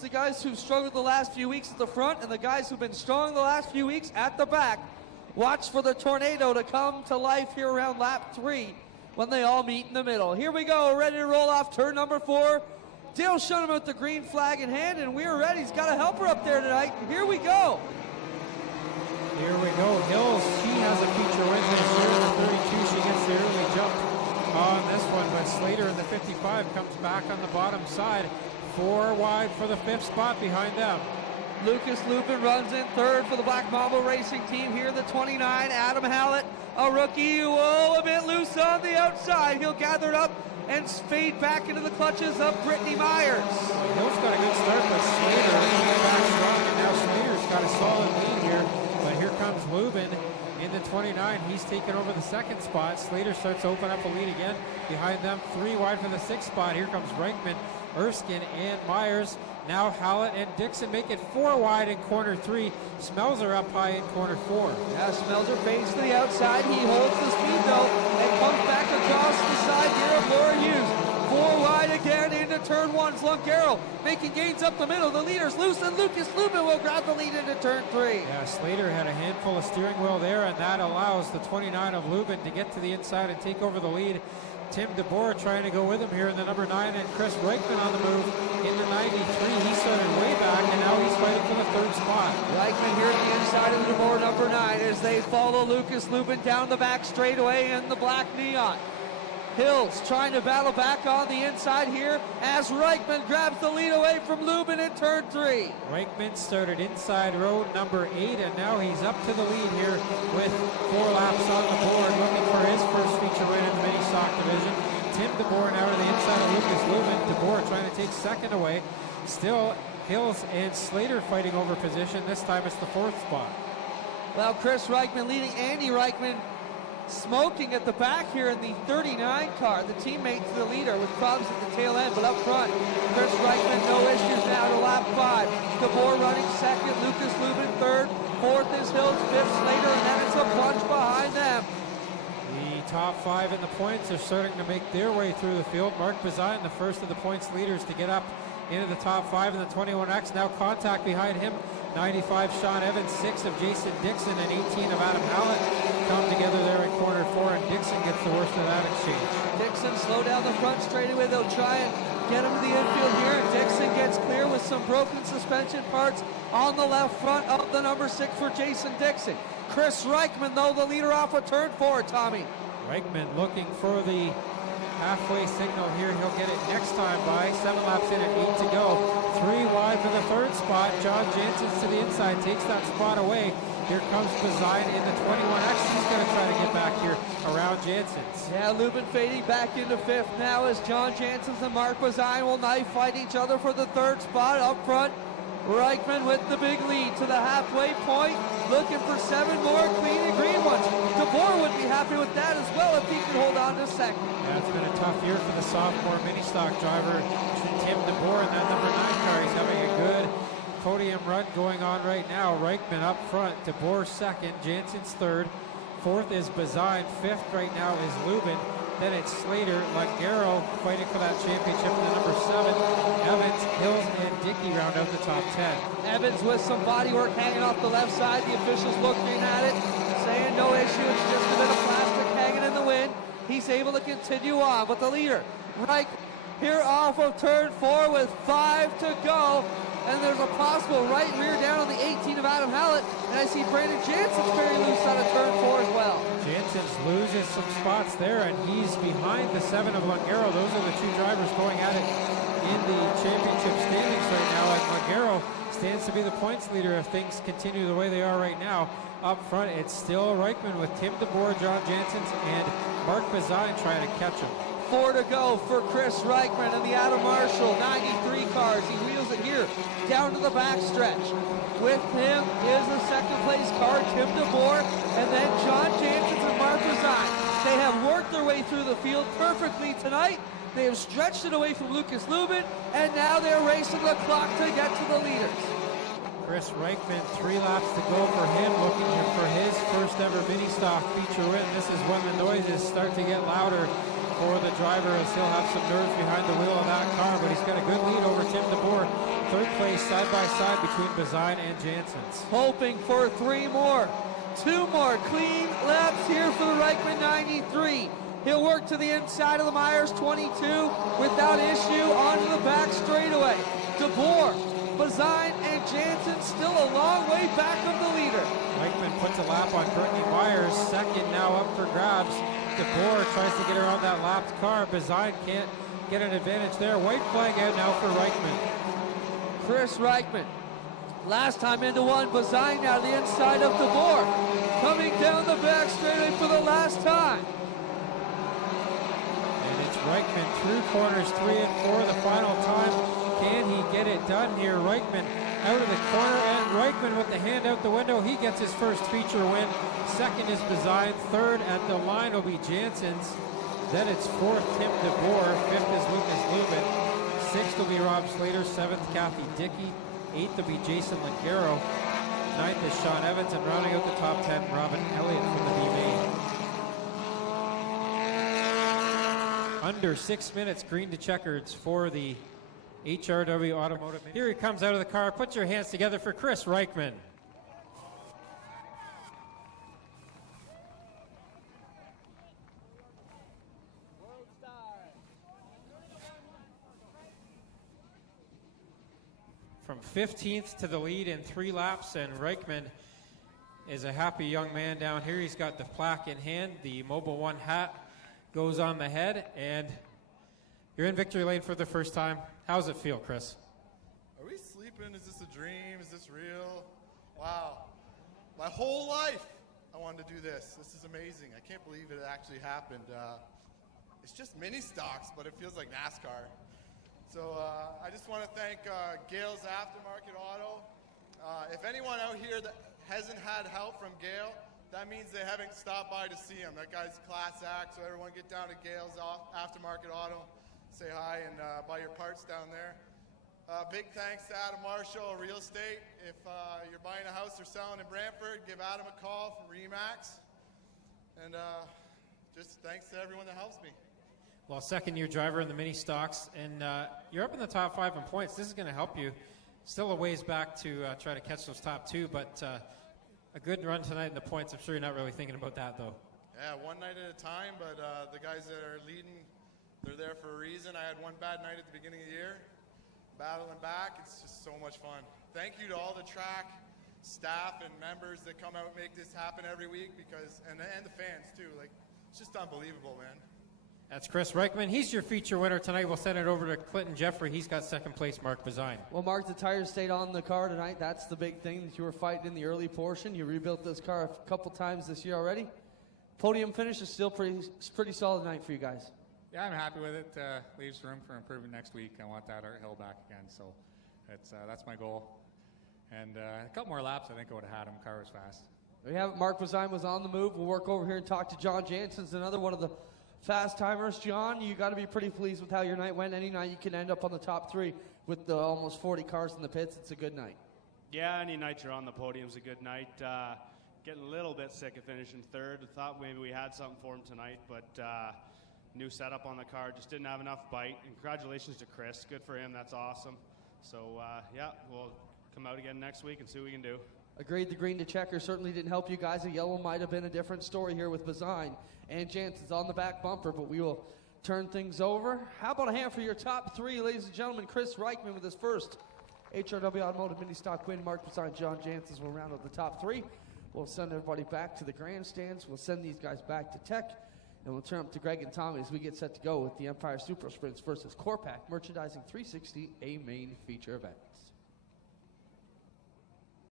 The guys who've struggled the last few weeks at the front and the guys who've been strong the last few weeks at the back. Watch for the tornado to come to life here around lap 3 when they all meet in the middle. Here we go, ready to roll off turn number 4. Dale Shunem with the green flag in hand, and we're ready. He's got a helper up there tonight. Here we go. Here we go. Hills, she has a feature win this year in the 32. She gets the early jump on this one, but Slater in the 55 comes back on the bottom side. 4 wide for the 5th spot behind them. Lucas Lupin runs in 3rd for the Black Mamba Racing Team here, the 29. Adam Hallett, a rookie, a bit loose on the outside. He'll gather it up and fade back into the clutches of Brittany Myers. Hill's got a good start, but Slater came back strong, and now Slater's got a solid lead here. But here comes Lubin in the 29. He's taken over the 2nd spot. Slater starts to open up a lead again. Behind them, 3 wide for the 6th spot. Here comes Reichman, Erskine, and Myers. Now Hallett and Dixon make it 4 wide in corner 3. Smelzer up high in corner 4. Yeah, Smelzer fades to the outside. He holds the speed though and comes back across the side here of Laura Hughes. 4 wide again into turn 1. Lungaro making gains up the middle. The leader's loose, and Lucas Lubin will grab the lead into turn 3. Yeah, Slater had a handful of steering wheel there, and that allows the 29 of Lubin to get to the inside and take over the lead. Tim DeBoer trying to go with him here in the number 9, and Chris Reichman on the move in the 93. He started way back, and now he's fighting for the 3rd spot. Reichman here at the inside of the DeBoer number 9 as they follow Lucas Lubin down the back straightaway in the black neon. Hills trying to battle back on the inside here as Reichman grabs the lead away from Lubin in turn 3. Reichman started inside row number 8, and now he's up to the lead here with 4 laps on the board, looking for his first feature win in the mini stock division. Tim DeBoer now to the inside of Lucas Lubin. DeBoer trying to take 2nd away. Still Hills and Slater fighting over position. This time it's the 4th spot. Well, Chris Reichman leading Andy Reichman, smoking at the back here in the 39 car. The teammate to the leader with problems at the tail end, but up front, Chris Reichman, no issues now to lap 5. DeBoer running 2nd, Lucas Lubin 3rd, 4th is Hills, 5th Slater, and then it's a bunch behind them. The top 5 in the points are starting to make their way through the field. Mark Bazine, the first of the points leaders to get up into the top 5 in the 21X. Now contact behind him. 95 Sean Evans, 6 of Jason Dixon, and 18 of Adam Hallett come together there in corner 4, and Dixon gets the worst of that exchange. Dixon slow down the front straightaway. They'll try and get him to the infield here, and Dixon gets clear with some broken suspension parts on the left front of the number 6 for Jason Dixon. Chris Reichman, though, the leader off of turn 4, Tommy. Reichman looking for the halfway signal here. He'll get it next time by 7 laps in and 8 to go. 3 wide for the 3rd spot. John Jansen's to the inside, takes that spot away. Here comes Bazine in the 21X. He's going to try to get back here around Jansen's. Yeah, Lubin fading back into 5th now as John Jansen's and Mark Bazine will knife fight each other for the 3rd spot up front. Reichman with the big lead to the halfway point, looking for 7 more clean and green ones. DeBoer would be happy with that as well if he can hold on to 2nd. Yeah, it's been a tough year for the sophomore mini stock driver Tim DeBoer in that number 9 car. He's having a good podium run going on right now. Reichman up front, DeBoer 2nd, Jansen's 3rd, 4th is Bazine, 5th right now is Lubin. Then it's Slater, Lungaro fighting for that championship in the number 7. Evans, Hills, and Dickey round out the top 10. Evans with some body work hanging off the left side. The officials looking at it, saying no issue. It's just a bit of plastic hanging in the wind. He's able to continue on with the leader. Reich here off of turn 4 with 5 to go. And there's a possible right rear down on the 18 of Adam Hallett. And I see Brandon Jansen's very loose out of turn 4 as well. Jansen's loses some spots there, and he's behind the 7 of Lungaro. Those are the 2 drivers going at it in the championship standings right now. And Lungaro stands to be the points leader if things continue the way they are right now. Up front, it's still Reichman with Tim DeBoer, John Jansen's, and Mark Bazine trying to catch him. 4 to go for Chris Reichman and the Adam Marshall 93 cars. He wheels it here down to the back stretch. With him is the 2nd place car, Tim DeBoer, and then John Jansen and Mark Bazine. They have worked their way through the field perfectly tonight. They have stretched it away from Lucas Lubin, and now they're racing the clock to get to the leaders. Chris Reichman, 3 laps to go for him, looking for his first ever mini stock feature win. This is when the noises start to get louder for the driver, as he'll have some nerves behind the wheel of that car, but he's got a good lead over Tim DeBoer. third place side by side between Bazine and Janssens. Hoping for 3 more. 2 more clean laps here for the Reichman 93. He'll work to the inside of the Myers 22 without issue onto the back straightaway. DeBoer, Bazine, and Janssen still a long way back from the leader. Reichman puts a lap on Brittany Myers, second now up for grabs. DeBoer tries to get around that lapped car. Bazine can't get an advantage there. White flag out now for Reichman. Chris Reichman, last time into one. Bazine now the inside of DeBoer, coming down the back straightaway for the last time. And it's Reichman through corners 3 and 4 the final time. Can he get it done here? Reichman out of the corner, and Reichman with the hand out the window. He gets his first feature win. Second is Bazine. Third at the line will be Janssens. Then it's fourth, Tim DeBoer. Fifth is Lucas Lubin. Sixth will be Rob Slater. Seventh, Kathy Dickey. Eighth will be Jason Ligero. Ninth is Sean Evans, and rounding out the top 10, Robin Elliott from the B main. Under 6 minutes, green to checkers for the HRW Automotive. Here he comes out of the car. Put your hands together for Chris Reichman. From 15th to the lead in 3 laps, and Reichman is a happy young man down here. He's got the plaque in hand. The Mobil 1 hat goes on the head, and you're in victory lane for the first time. How's it feel, Chris? Are we sleeping? Is this a dream? Is this real? Wow. My whole life I wanted to do this. This is amazing. I can't believe it actually happened. It's just mini stocks, but it feels like NASCAR. So I just want to thank Gale's Aftermarket Auto. If anyone out here that hasn't had help from Gale, that means they haven't stopped by to see him. That guy's class act, so everyone get down to Gale's Aftermarket Auto, say hi, and buy your parts down there. Big thanks to Adam Marshall, Real Estate. If you're buying a house or selling in Brantford, give Adam a call from Remax. And just thanks to everyone that helps me. Well, second-year driver in the mini stocks, and you're up in the top 5 in points. This is going to help you. Still a ways back to try to catch those top 2, but a good run tonight in the points. I'm sure you're not really thinking about that, though. Yeah, one night at a time, but the guys that are leading, they're there for a reason. I had one bad night at the beginning of the year. Battling back, it's just so much fun. Thank you to all the track staff and members that come out and make this happen every week, because and the fans too. Like, it's just unbelievable, man. That's Chris Reichman. He's your feature winner tonight. We'll send it over to Clinton Jeffrey. He's got second place, Mark Bazine. Well, Mark, the tires stayed on the car tonight. That's the big thing that you were fighting in the early portion. You rebuilt this car a couple times this year already. Podium finish is still pretty solid night for you guys. Yeah, I'm happy with it. Leaves room for improvement next week. I want that hill back again, so that's my goal. And a couple more laps, I think I would have had him. Car was fast. There you have it. Mark Bazine was on the move. We'll work over here and talk to John Janssens, another one of the fast timers. John, you got to be pretty pleased with how your night went. Any night you can end up on the top 3 with the almost 40 cars in the pits. It's a good night. Yeah, any night you're on the podium's a good night. Getting a little bit sick of finishing third. Thought maybe we had something for him tonight, but new setup on the car, just didn't have enough bite. And congratulations to Chris. Good for him. That's awesome. So, yeah, we'll come out again next week and see what we can do. Agreed, the green to checker certainly didn't help you guys. A yellow might have been a different story here with Bazine and Janssens on the back bumper, but we will turn things over. How about a hand for your top 3, ladies and gentlemen? Chris Reichman with his first HRW Automotive Mini Stock win. Mark Bazine, John Janssens will round out the top 3. We'll send everybody back to the grandstands. We'll send these guys back to Tech, and we'll turn up to Greg and Tommy as we get set to go with the Empire Super Sprints versus Corpac Merchandising 360, a main feature event.